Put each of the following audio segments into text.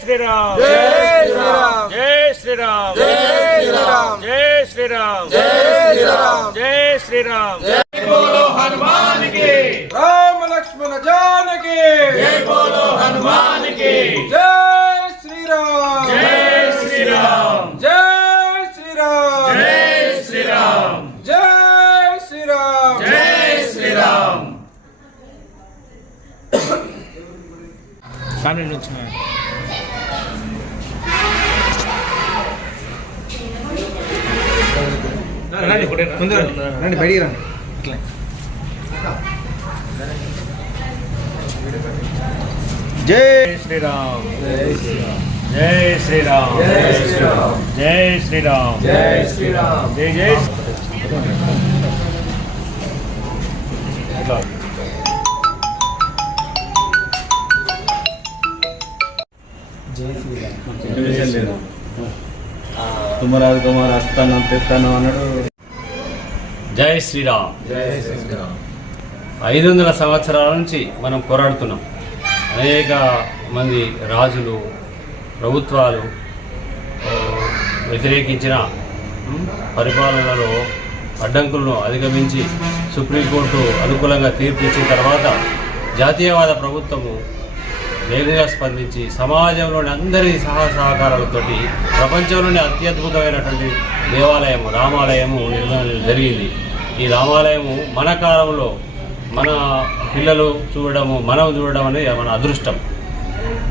శ్రీరామ్. జై శ్రీరామ్. జై శ్రీరామ్. జై శ్రీరామ్. జై శ్రీరామ్. జై శ్రీరామ్. జై బోలో హనుమాన్కి రామ లక్ష్మణ జానకి. జై బోలో హనుమాన్కి ఫ్యామిలీ నుంచి రండి రండి బయటికి రండి. ఇట్లా జై జై శ్రీరామ్. జై శ్రీరామ్. జై శ్రీరామ్. జై శ్రీరామ్. జై శ్రీరామ్. జై జై ఇట్లా తుమ్మరాజు కుమార్ వస్తాను తెస్తాను అన్నాడు. జై శ్రీరామ్. జై శ్రీరామ్. ఐదు వందల సంవత్సరాల నుంచి మనం పోరాడుతున్నాం. అనేక మంది రాజులు ప్రభుత్వాలు వ్యతిరేకించిన పరిపాలనలో అడ్డంకులను అధిగమించి సుప్రీంకోర్టు అనుకూలంగా తీర్పు ఇచ్చిన తర్వాత జాతీయవాద ప్రభుత్వము వేగంగా స్పందించి సమాజంలోని అందరి సహా సహకారాలతోటి ప్రపంచంలోని అత్యద్భుతమైనటువంటి దేవాలయము రామాలయము నిర్మాణం జరిగింది. ఈ రామాలయము మన కాలంలో మన పిల్లలు చూడడము మనం చూడడం అనేది మన అదృష్టం.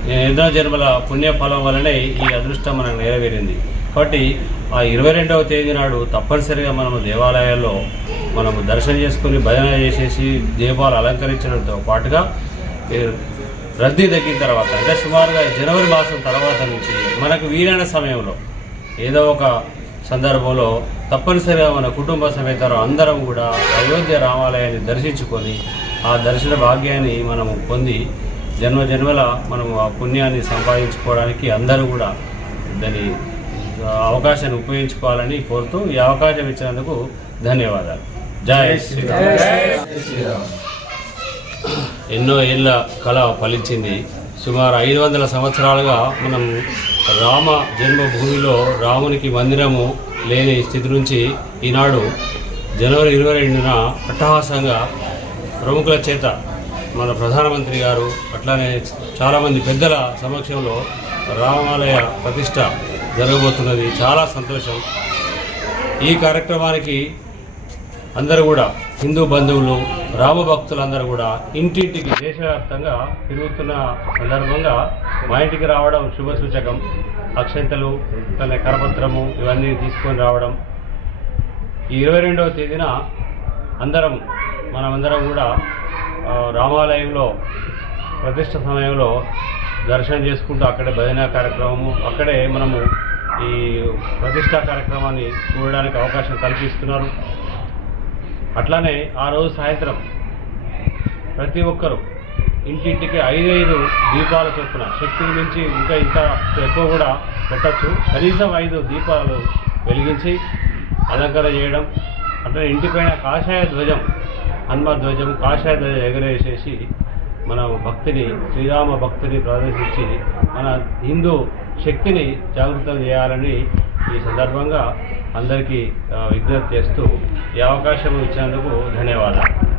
ఈ ఎన్నో జన్మల పుణ్యఫలం వలనే ఈ అదృష్టం మనకు నెరవేరింది. కాబట్టి ఆ ఇరవై రెండవ తేదీ నాడు తప్పనిసరిగా మనము దేవాలయాల్లో మనము దర్శనం చేసుకుని భజన చేసేసి దీపాలు అలంకరించడంతో పాటుగా రద్దీ తగ్గిన తర్వాత అంటే సుమారుగా జనవరి మాసం తర్వాత నుంచి మనకు వీలైన సమయంలో ఏదో ఒక సందర్భంలో తప్పనిసరిగా మన కుటుంబ సమేతరం అందరం కూడా అయోధ్య రామాలయాన్ని దర్శించుకొని ఆ దర్శన భాగ్యాన్ని మనము పొంది జన్మ జన్మల మనము ఆ పుణ్యాన్ని సంపాదించుకోవడానికి అందరూ కూడా దాని అవకాశాన్ని ఉపయోగించుకోవాలని కోరుతూ ఈ అవకాశం ఇచ్చినందుకు ధన్యవాదాలు. జై శ్రీరామ్. జై శ్రీరామ్. ఎన్నో ఏళ్ళ కళ ఫలించింది. సుమారు ఐదు వందల సంవత్సరాలుగా మనం రామ జన్మభూమిలో రామునికి మందిరము లేని స్థితి నుంచి ఈనాడు జనవరి ఇరవై రెండున అట్టహాసంగా ప్రముఖుల చేత మన ప్రధానమంత్రి గారు అట్లానే చాలామంది పెద్దల సమక్షంలో రామాలయ ప్రతిష్ట జరగబోతున్నది. చాలా సంతోషం. ఈ కార్యక్రమానికి అందరూ కూడా హిందూ బంధువులు రామ భక్తులందరూ కూడా ఇంటింటికి దేశవ్యాప్తంగా తిరుగుతున్న సందర్భంగా మా ఇంటికి రావడం శుభ సూచకం. అక్షంతలు కరపత్రము ఇవన్నీ తీసుకొని రావడం. ఈ ఇరవై రెండవ తేదీన అందరం మనమందరం కూడా రామాలయంలో ప్రతిష్ట సమయంలో దర్శనం చేసుకుంటూ అక్కడే భజన కార్యక్రమము అక్కడే మనము ఈ ప్రతిష్టా కార్యక్రమాన్ని చూడడానికి అవకాశం కల్పిస్తున్నారు. అట్లానే ఆ రోజు సాయంత్రం ప్రతి ఒక్కరూ ఇంటింటికి ఐదైదు దీపాల చొప్పున శక్తిని మించి ఇంకా ఇంకా ఎక్కువ కూడా పెట్టచ్చు. కనీసం ఐదు దీపాలు వెలిగించి అలంకరణ చేయడం అట్లనే ఇంటిపైన కాషాయ ధ్వజం హనుమ ధ్వజం కాషాయ ధ్వజం ఎగరేసేసి మన భక్తిని శ్రీరామ భక్తిని ప్రదర్శించి మన హిందూ శక్తిని జాగృతం చేయాలని ఈ సందర్భంగా అందరికీ విజ్ఞప్తి చేస్తూ ఈ అవకాశం ఇచ్చినందుకు ధన్యవాదాలు.